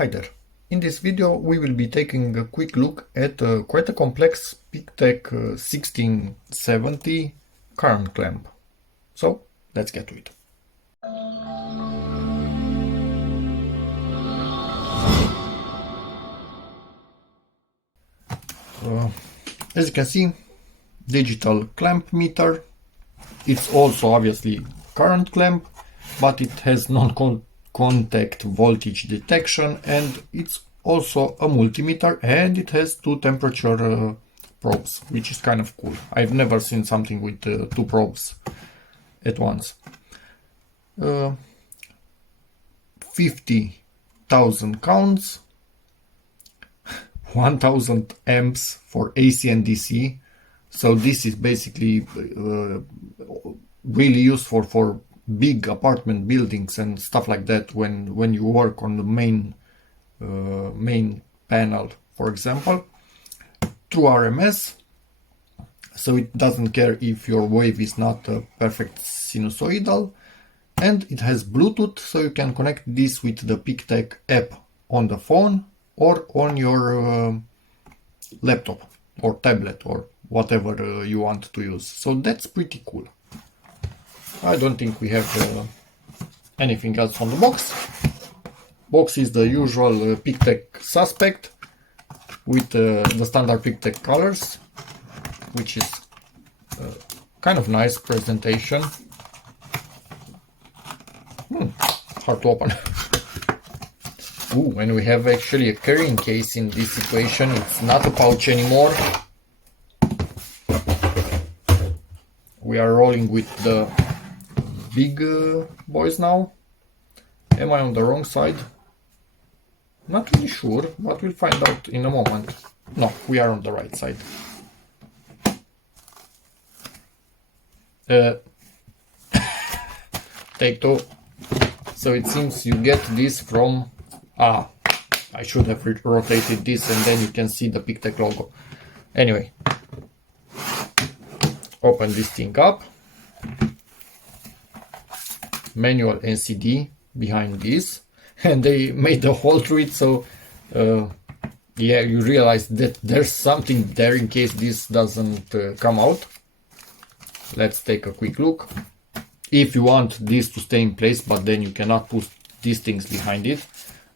Hi there. In this video we will be taking a quick look at quite a complex PeakTech 1670 current clamp. So let's get to it. As you can see, digital clamp meter. It's also obviously current clamp, but it has non-contact voltage detection, and it's also a multimeter, and it has two temperature probes, which is kind of cool. I've never seen something with two probes at once. 50,000 counts, 1000 amps for AC and DC. So this is basically really useful for big apartment buildings and stuff like that when you work on the main panel, for example. TrueRMS, so it doesn't care if your wave is not a perfect sinusoidal, and it has Bluetooth, so you can connect this with the PeakTech app on the phone or on your laptop or tablet or whatever you want to use. So that's pretty cool. I don't think we have anything else on the box. Box is the usual PeakTech suspect with the standard PeakTech colors, which is kind of nice presentation. Hard to open. Ooh, and we have actually a carrying case in this situation. It's not a pouch anymore. We are rolling with the big boys now. Am I on the wrong side? Not really sure, but we'll find out in a moment. No, we are on the right side. Take two. So it seems you get this from... I should have rotated this and then you can see the PeakTech logo. Anyway. Open this thing up. Manual NCD behind this. And they made a hole through it, so yeah, you realize that there's something there in case this doesn't come out. Let's take a quick look. If you want this to stay in place, but then you cannot put these things behind it,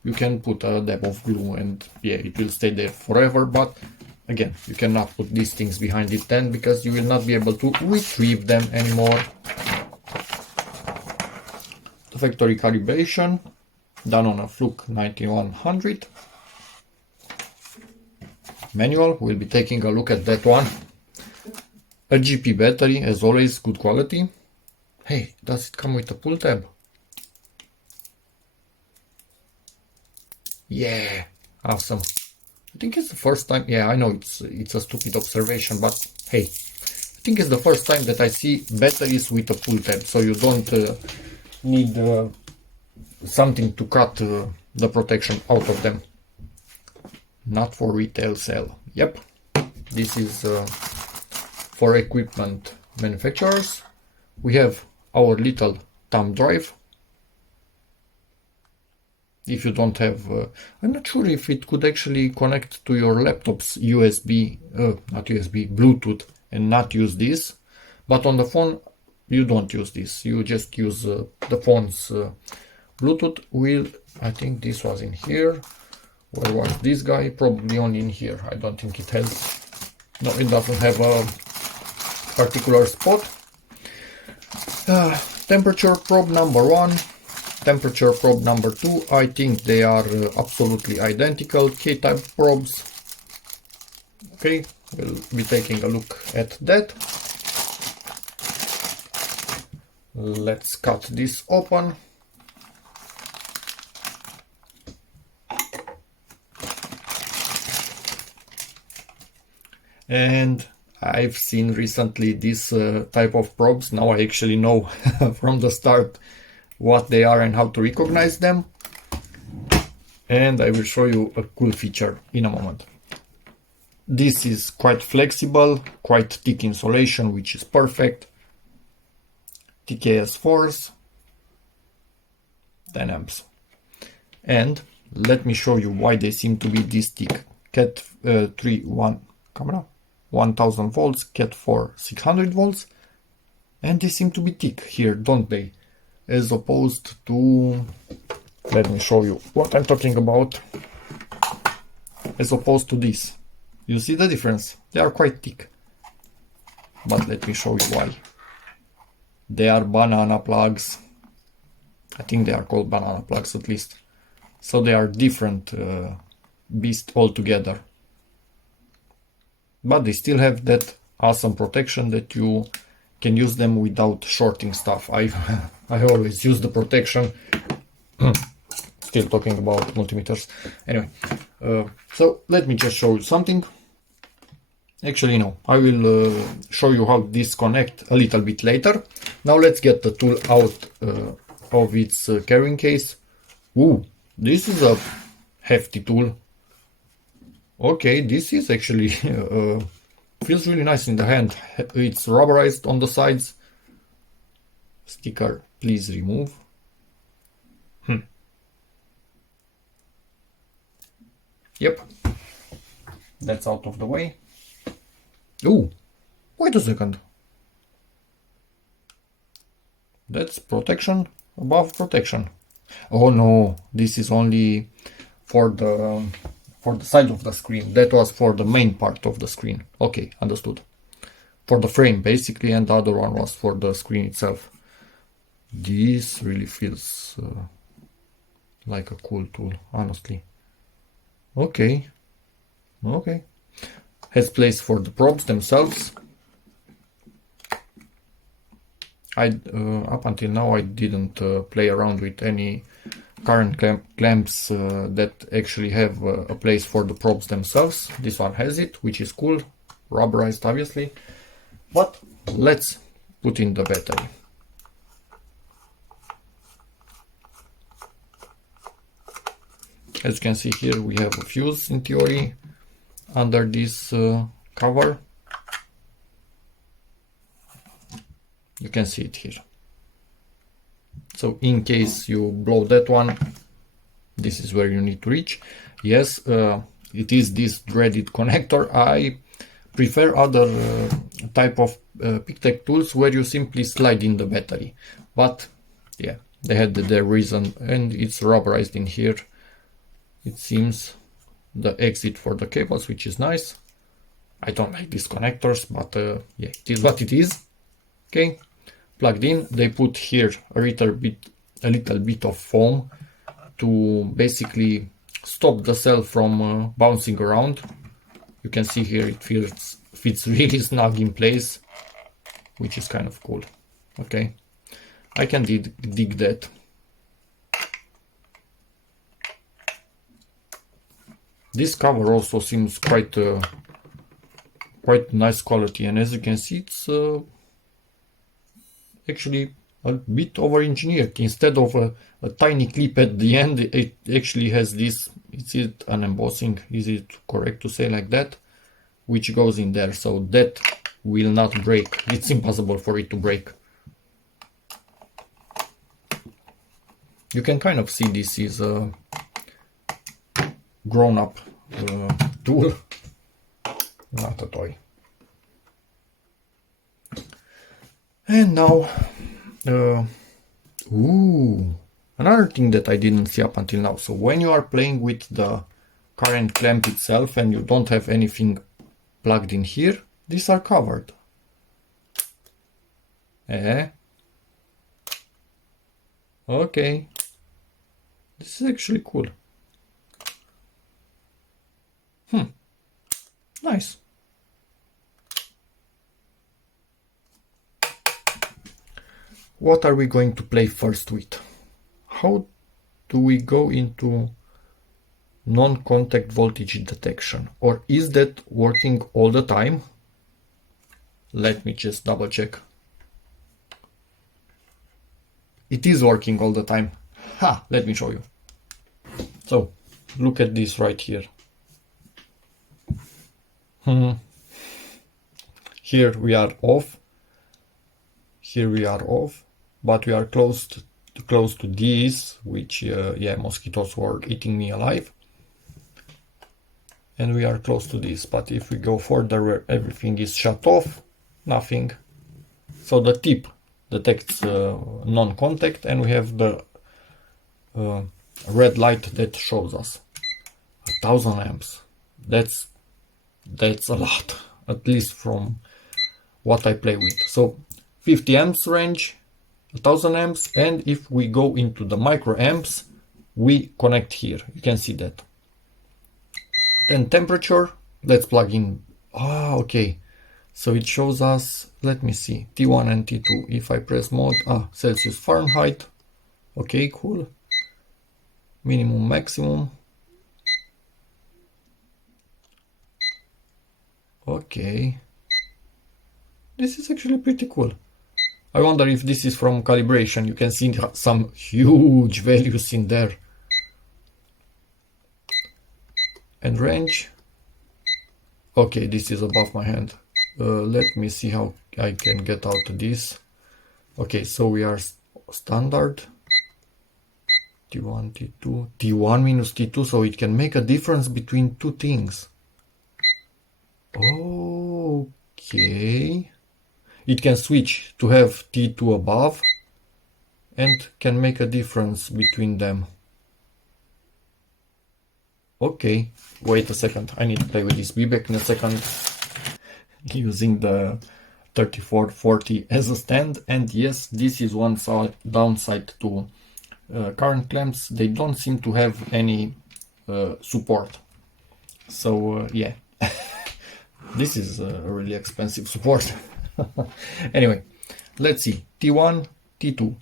you can put a dab of glue and yeah, it will stay there forever. But again, you cannot put these things behind it then, because you will not be able to retrieve them anymore. The factory calibration done on a Fluke 9100. Manual, we'll be taking a look at that one. A GP battery, as always, good quality. Hey, does it come with a pull tab? Yeah, awesome. I think it's the first time, yeah, I know it's a stupid observation, but hey, I think it's the first time that I see batteries with a pull tab, so you don't need something to cut the protection out of them. Not for retail sale. Yep, this is for equipment manufacturers. We have our little thumb drive. If you don't have, I'm not sure if it could actually connect to your laptop's Bluetooth and not use this. But on the phone, you don't use this. You just use the phone's Bluetooth. I think this was in here. Where was this guy? Probably only in here. I don't think it has. No, it doesn't have a particular spot. Temperature probe number 1. Temperature probe number 2, I think they are absolutely identical K-type probes. Okay, we'll be taking a look at that. Let's cut this open. And I've seen recently this type of probes. Now I actually know from the start what they are and how to recognize them, and I will show you a cool feature in a moment. This is quite flexible, quite thick insulation, which is perfect. TKS force, 10 amps. And let me show you why they seem to be this thick. Cat 3 1 camera 1000 volts, Cat 4 600 volts, and they seem to be thick here, don't they? As opposed to, let me show you what I'm talking about. As opposed to this, you see the difference? They are quite thick, but let me show you why. They are banana plugs. I think they are called banana plugs at least. So they are different beast altogether. But they still have that awesome protection that you can use them without shorting stuff. I always use the protection. Still talking about multimeters. Anyway, so let me just show you something. Actually, no, I will show you how this connect a little bit later. Now let's get the tool out of its carrying case. Ooh, this is a hefty tool. Okay, this is actually feels really nice in the hand. It's rubberized on the sides. Sticker, please remove. Yep, that's out of the way. Ooh, wait a second. That's protection above protection. Oh no, this is only for the side of the screen. That was for the main part of the screen. Okay, understood. For the frame basically, and the other one was for the screen itself. This really feels like a cool tool, honestly. Okay, okay. Has place for the probes themselves. Up until now I didn't play around with any current clamps that actually have a place for the probes themselves. This one has it, which is cool, rubberized obviously. But let's put in the battery. As you can see here, we have a fuse in theory under this cover. You can see it here. So in case you blow that one, this is where you need to reach. Yes, it is this dreaded connector. I prefer other type of PeakTech tools where you simply slide in the battery. But yeah, they had their reason, and it's rubberized in here. It seems the exit for the cables, which is nice. I don't like these connectors, but yeah, it is what it is. Okay, plugged in. They put here a little bit of foam to basically stop the cell from bouncing around. You can see here it fits really snug in place, which is kind of cool. Okay, I can dig that. This cover also seems quite nice quality, and as you can see, it's actually a bit over-engineered. Instead of a tiny clip at the end, it actually has this. Is it an embossing? Is it correct to say like that? Which goes in there, so that will not break. It's impossible for it to break. You can kind of see this is a grown-up tool, not a toy. And now, another thing that I didn't see up until now. So when you are playing with the current clamp itself and you don't have anything plugged in here, these are covered. Okay, this is actually cool. Nice. What are we going to play first with? How do we go into non-contact voltage detection? Or is that working all the time? Let me just double check. It is working all the time. Let me show you. So look at this right here. Here we are off. Here we are off, but we are close close to these, which yeah, mosquitoes were eating me alive. And we are close to this, but if we go further where everything is shut off, nothing. So the tip detects non-contact, and we have the red light that shows us 1000 amps. That's a lot, at least from what I play with. So 50 amps range, 1000 amps, and if we go into the microamps, we connect here. You can see that. Then temperature, let's plug in. Okay. So it shows us, let me see, T1 and T2. If I press mode, Celsius, Fahrenheit. Okay, cool. Minimum, maximum. Okay. This is actually pretty cool. I wonder if this is from calibration. You can see some huge values in there. And range. Okay, this is above my hand. Let me see how I can get out this. Okay, so we are standard. T1, T2, T1 minus T2, so it can make a difference between two things. Okay. It can switch to have T2 above and can make a difference between them. Okay, wait a second, I need to play with this. Be back in a second. Using the 3440 as a stand, and yes, this is one downside to current clamps. They don't seem to have any support. So yeah, this is a really expensive support. Anyway, let's see. T1, T2.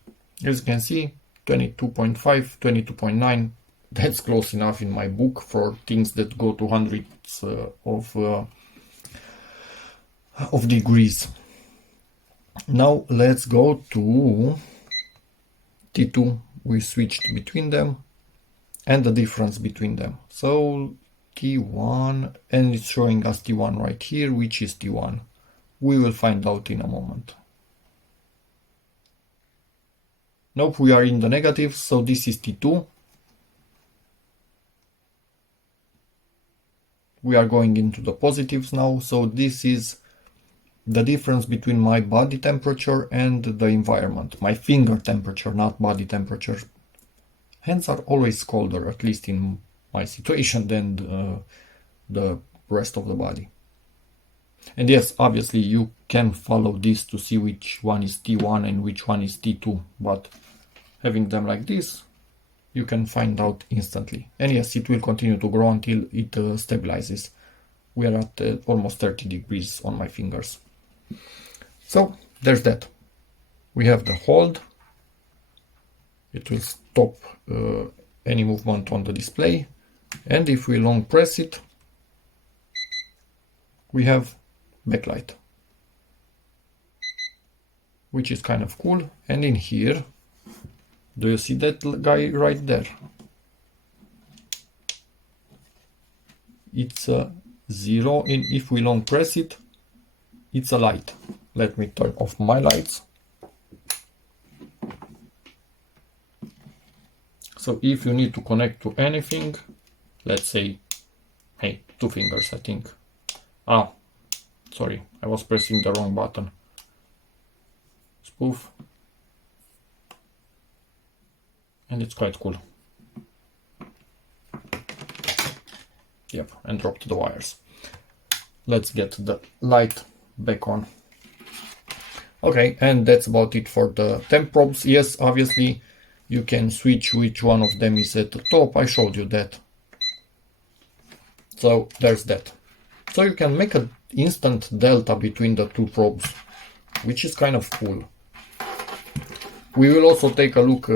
As you can see, 22.5, 22.9. That's close enough in my book for things that go to hundreds of degrees. Now let's go to T2. We switched between them and the difference between them. So T1, and it's showing us T1 right here. Which is T1? We will find out in a moment. Nope, we are in the negative, so this is T2. We are going into the positives now, so this is the difference between my body temperature and the environment. My finger temperature, not body temperature. Hands are always colder, at least in my situation, than the rest of the body. And yes, obviously you can follow this to see which one is T1 and which one is T2, but having them like this, you can find out instantly. And yes, it will continue to grow until it stabilizes. We are at almost 30 degrees on my fingers. So there's that. We have the hold. It will stop any movement on the display. And if we long press it, we have backlight, which is kind of cool. And in here, do you see that guy right there? It's a 0, and if we long press it, it's a light. Let me turn off my lights. So if you need to connect to anything, let's say, hey, 2 fingers, I think. Sorry, I was pressing the wrong button. Spoof. And it's quite cool. Yep, and dropped the wires. Let's get the light back on. Okay, and that's about it for the temp probes. Yes, obviously you can switch which one of them is at the top. I showed you that. So there's that. So you can make an instant delta between the two probes, which is kind of cool. We will also take a look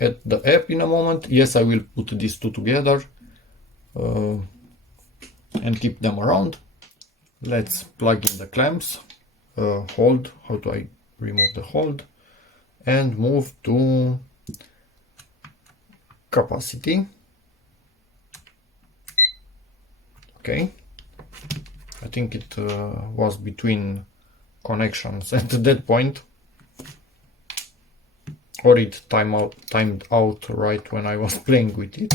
at the app in a moment. Yes, I will put these two together and keep them around. Let's plug in the clamps. Hold. How do I remove the hold? And move to capacity. Okay. I think it was between connections at that point. or it timed out right when I was playing with it.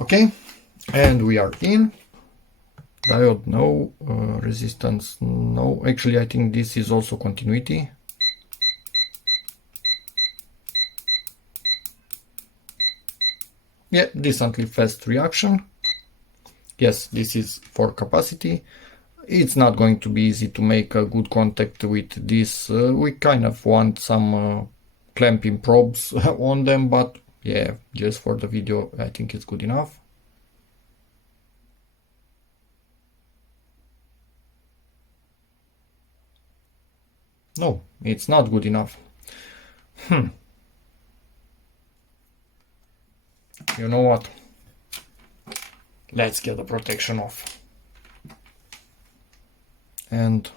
Okay, and we are in. Diode no, resistance no. Actually, I think this is also continuity. Yeah, decently fast reaction. Yes, this is for capacity. It's not going to be easy to make a good contact with this. We kind of want some clamping probes on them, but yeah, just for the video, I think it's good enough. No, it's not good enough. You know what? Let's get the protection off. And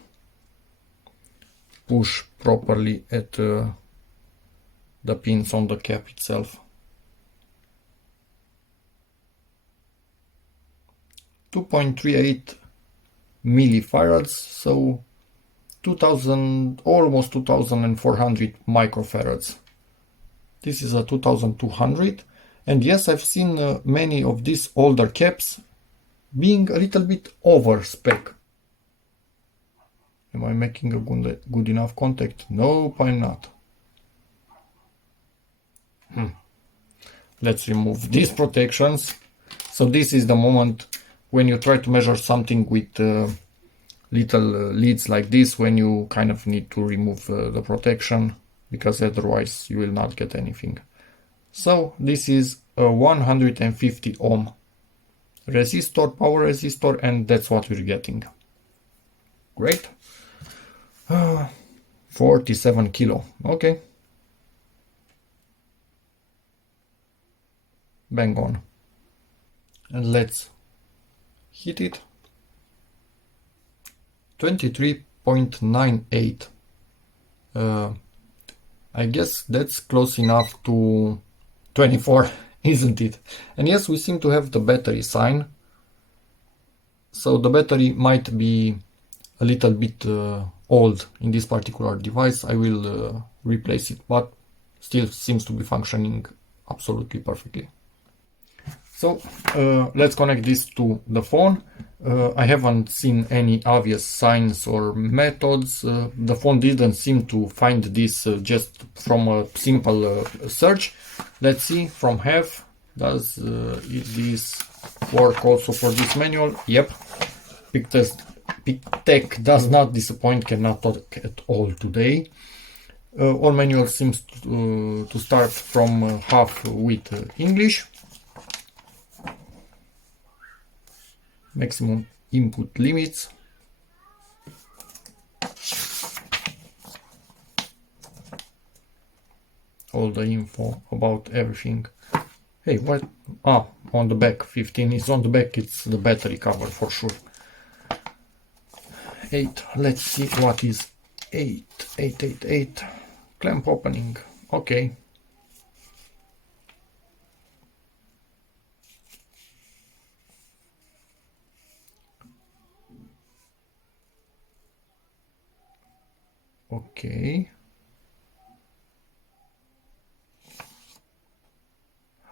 push properly at the pins on the cap itself. 2.38 millifarads, so 2000, almost 2400 microfarads. This is a 2200, and yes, I've seen many of these older caps being a little bit over spec. Am I making a good enough contact? Nope, I'm not. Let's remove these protections. So this is the moment when you try to measure something with little leads like this, when you kind of need to remove the protection, because otherwise you will not get anything. So this is a 150 ohm resistor, power resistor, and that's what we're getting. Great. 47 kilo. Okay. Bang on. And let's hit it. 23.98. I guess that's close enough to 24, isn't it? And yes, we seem to have the battery sign. So the battery might be a little bit old in this particular device. I will replace it, but still seems to be functioning absolutely perfectly. So let's connect this to the phone. I haven't seen any obvious signs or methods. The phone didn't seem to find this just from a simple search. Let's see from half. Does this work also for this manual? Yep. PeakTech does not disappoint, cannot talk at all today. All manuals seems to start from half with English. Maximum input limits. All the info about everything. Hey, what? Ah, on the back, 15 is on the back, it's the battery cover for sure. 8, let's see what is 8. Clamp opening, okay. Okay.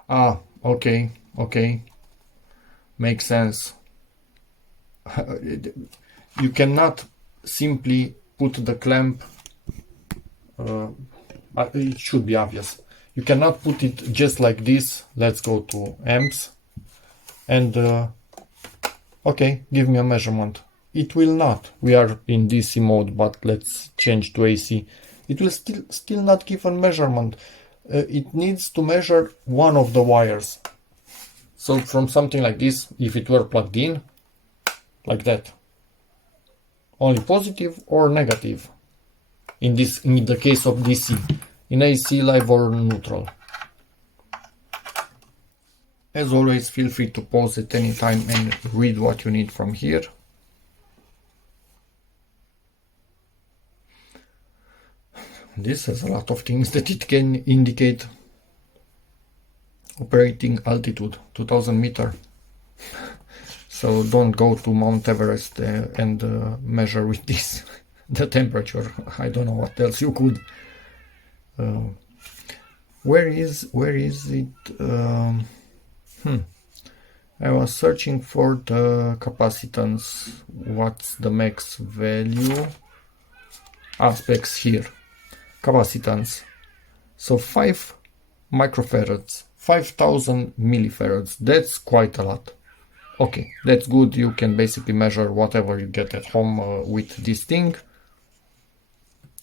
Ah, okay. Makes sense. You cannot simply put the clamp, it should be obvious. You cannot put it just like this. Let's go to amps and okay, give me a measurement. It will not. We are in DC mode, but let's change to AC. It will still not give a measurement. It needs to measure one of the wires. So from something like this, if it were plugged in, like that, only positive or negative. In the case of DC, in AC, live or neutral. As always, feel free to pause at any time and read what you need from here. This has a lot of things that it can indicate. Operating altitude, 2000 meter. So don't go to Mount Everest and measure with this. The temperature, I don't know what else you could. where is it? I was searching for the capacitance. What's the max value? Specs here. Capacitance. So 5 microfarads, 5000 millifarads. That's quite a lot. Okay, that's good. You can basically measure whatever you get at home with this thing.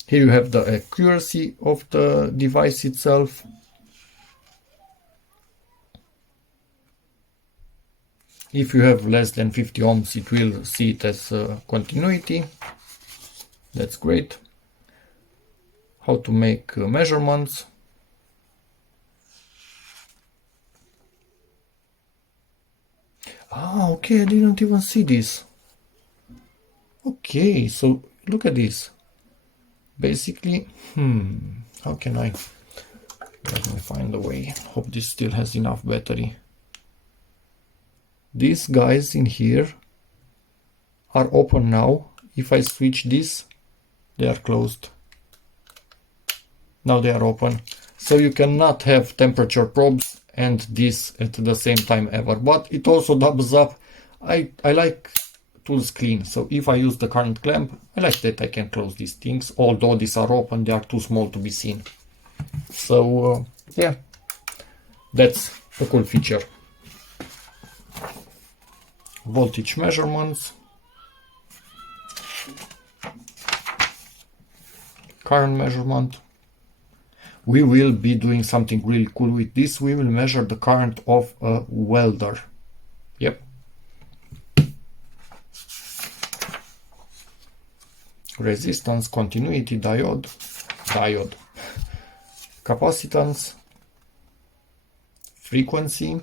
Here you have the accuracy of the device itself. If you have less than 50 ohms, it will see it as continuity. That's great. How to make measurements. Okay, I didn't even see this. Okay, so look at this. Basically, how can I? Let me find a way. Hope this still has enough battery. These guys in here are open now. If I switch this, they are closed. Now they are open. So you cannot have temperature probes and this at the same time ever. But it also doubles up. I like tools clean. So if I use the current clamp, I like that I can close these things. Although these are open, they are too small to be seen. So yeah, that's a cool feature. Voltage measurements. Current measurement. We will be doing something really cool with this. We will measure the current of a welder. Yep. Resistance, continuity, diode, capacitance, frequency,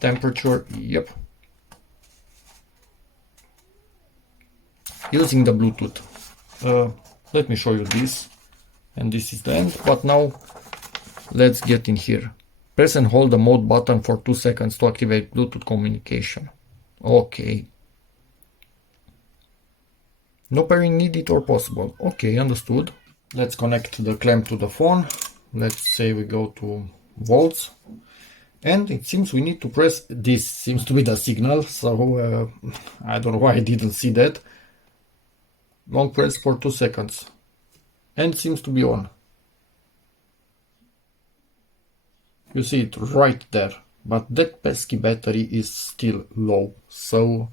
temperature, yep. Using the Bluetooth. Let me show you this, and this is the end. But now let's get in here. Press and hold the mode button for 2 seconds to activate Bluetooth communication. Okay. No pairing needed or possible. Okay, understood. Let's connect the clamp to the phone. Let's say we go to volts. And it seems we need to press, this seems to be the signal, so I don't know why I didn't see that. Long press for 2 seconds. And seems to be on. You see it right there. But that pesky battery is still low. So,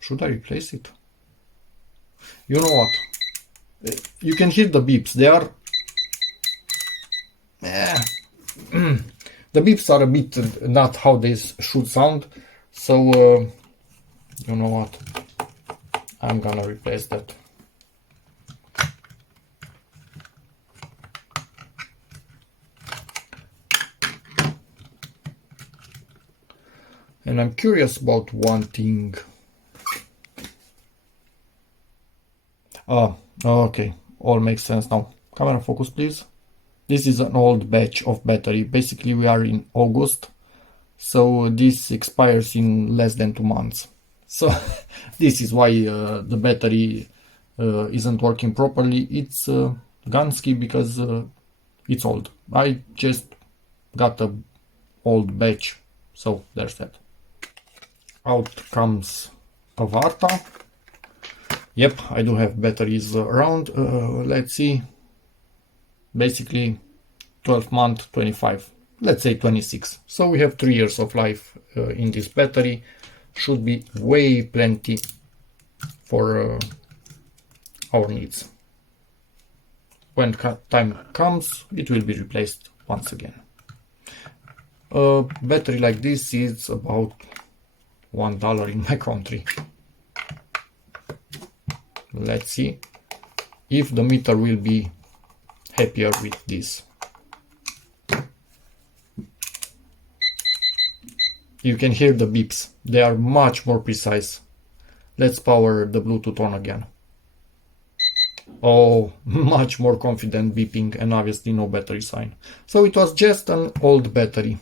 should I replace it? You know what? You can hear the beeps. They are... The beeps are a bit not how they should sound. So, you know what? I'm gonna replace that. And I'm curious about one thing. Okay, all makes sense now. Camera focus, please. This is an old batch of battery. Basically, we are in August, so this expires in less than 2 months. So this is why the battery isn't working properly. It's Gansky because it's old. I just got a old batch, so there's that. Out comes a Varta. Yep, I do have batteries around. Let's see. Basically 12 month, 25. Let's say 26. So we have 3 years of life in this battery. Should be way plenty for our needs. When time comes, it will be replaced once again. A battery like this is about $1 in my country. Let's see if the meter will be happier with this. You can hear the beeps. They are much more precise. Let's power the Bluetooth on again. Oh, much more confident beeping, and obviously no battery sign. So it was just an old battery.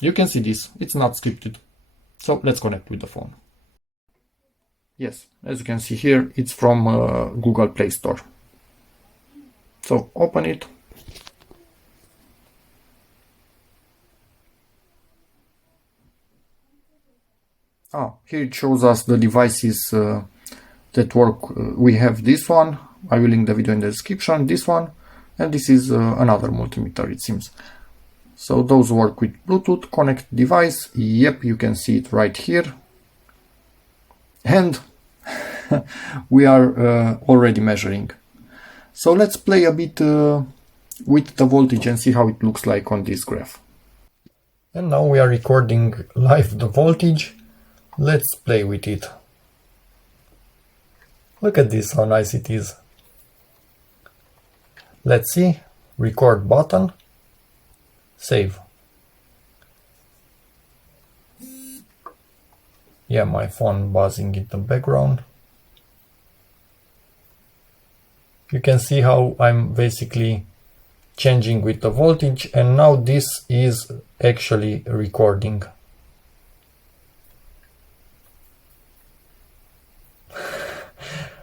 You can see this. It's not scripted. So let's connect with the phone. Yes, as you can see here, it's from Google Play Store. So open it. Here it shows us the devices that work. We have this one. I will link the video in the description. This one, and this is another multimeter, it seems. So those work with Bluetooth, connect device. Yep, you can see it right here. And we are already measuring. So let's play a bit with the voltage and see how it looks like on this graph. And now we are recording live the voltage. Let's play with it. Look at this, how nice it is. Let's see. Record button. Save. Yeah, my phone buzzing in the background. You can see how I'm basically changing with the voltage, and now this is actually recording.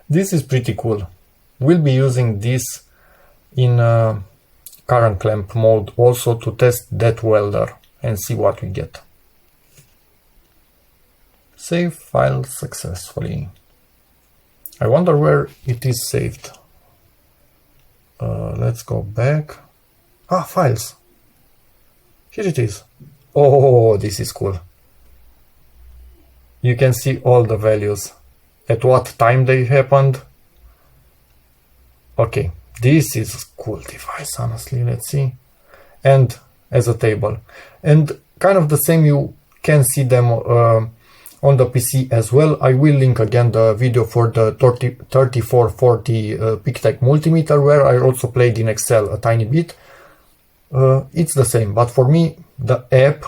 This is pretty cool. We'll be using this in current clamp mode also to test that welder and see what we get. Save file successfully. I wonder where it is saved. Let's go back. Files. Here it is. Oh, this is cool. You can see all the values, at what time they happened. Okay, this is a cool device, honestly. Let's see. And as a table. And kind of the same, you can see them on the PC as well. I will link again the video for the 3440 PeakTech multimeter, where I also played in Excel a tiny bit. It's the same, but for me, the app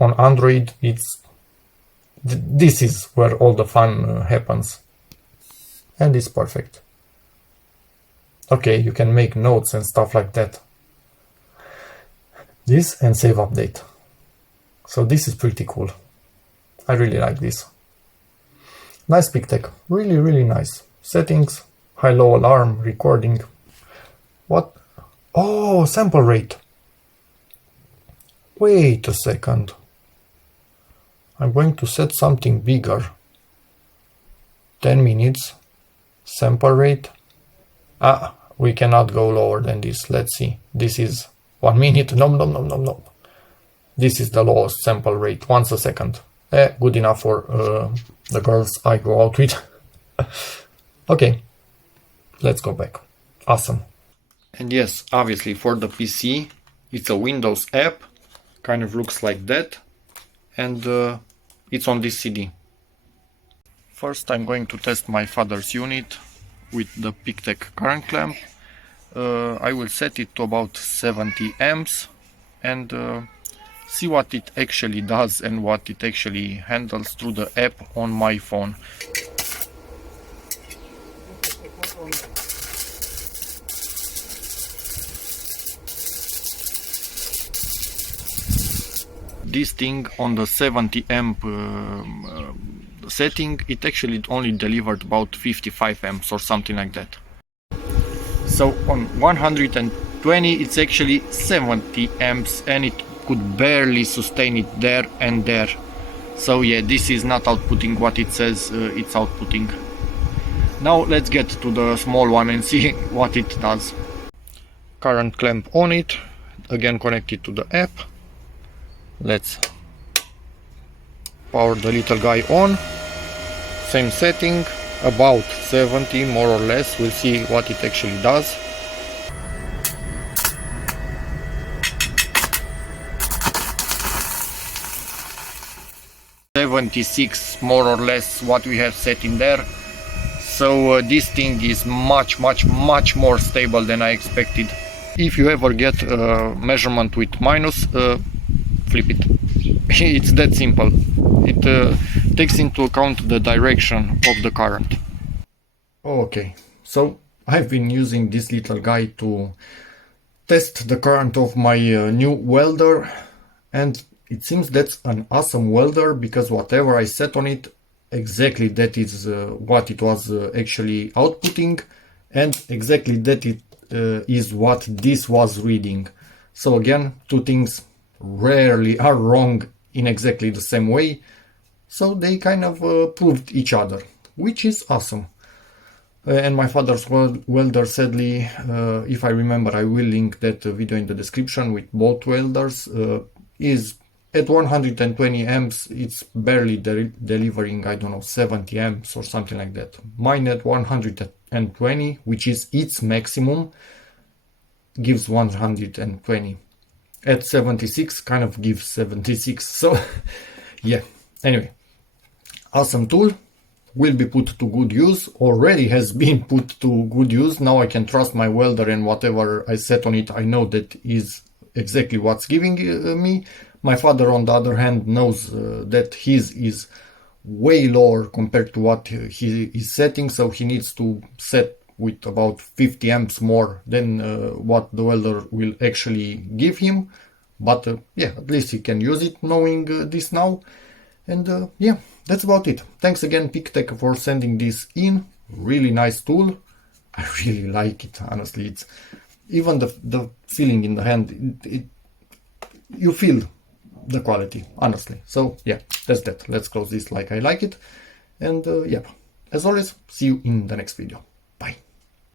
on Android, this is where all the fun happens. And it's perfect. Okay, you can make notes and stuff like that. This and save update. So this is pretty cool. I really like this. Nice PeakTech. Really, really nice. Settings, high-low alarm, recording. What? Oh, sample rate. Wait a second. I'm going to set something bigger. 10 minutes. Sample rate. We cannot go lower than this. Let's see. This is 1 minute. No. This is the lowest sample rate. Once a second. Good enough for the girls I go out with. Okay. Let's go back. Awesome. And yes, obviously for the PC, it's a Windows app. Kind of looks like that. And it's on this CD. First, I'm going to test my father's unit with the PeakTech current clamp. I will set it to about 70 amps and see what it actually does and what it actually handles through the app on my phone. This thing on the 70 amp setting, it actually only delivered about 55 amps or something like that. So on 120 it's actually 70 amps and it could barely sustain it there and there. So yeah, this is not outputting what it says it's outputting. Now let's get to the small one and see what it does. Current clamp on it, again connected to the app. Let's power the little guy on. Same setting, about 70 more or less. We'll see what it actually does. $76 more or less what we have set in there. So this thing is much more stable than I expected. If you ever get a measurement with minus, flip it. It's that simple. It takes into account the direction of the current. Okay, so I've been using this little guy to test the current of my new welder, and it seems that's an awesome welder because whatever I set on it, exactly that is what it was actually outputting, and exactly that it is what this was reading. So again, two things rarely are wrong in exactly the same way, so they kind of proved each other, which is awesome. And my father's welder, sadly, if I remember, I will link that video in the description with both welders, is at 120 amps, it's barely delivering, I don't know, 70 amps or something like that. Mine at 120, which is its maximum, gives 120. At 76, kind of gives 76. So, yeah. Anyway, awesome tool. Will be put to good use, already has been put to good use. Now I can trust my welder, and whatever I set on it, I know that is exactly what's giving me. My father, on the other hand, knows that his is way lower compared to what he is setting, so he needs to set with about 50 amps more than what the welder will actually give him. But yeah, at least he can use it knowing this now. And yeah, that's about it. Thanks again, PeakTech, for sending this in. Really nice tool. I really like it, honestly. It's even the feeling in the hand, you feel the quality, honestly. So yeah, that's that. Let's close this like I like it. And yeah, as always, see you in the next video.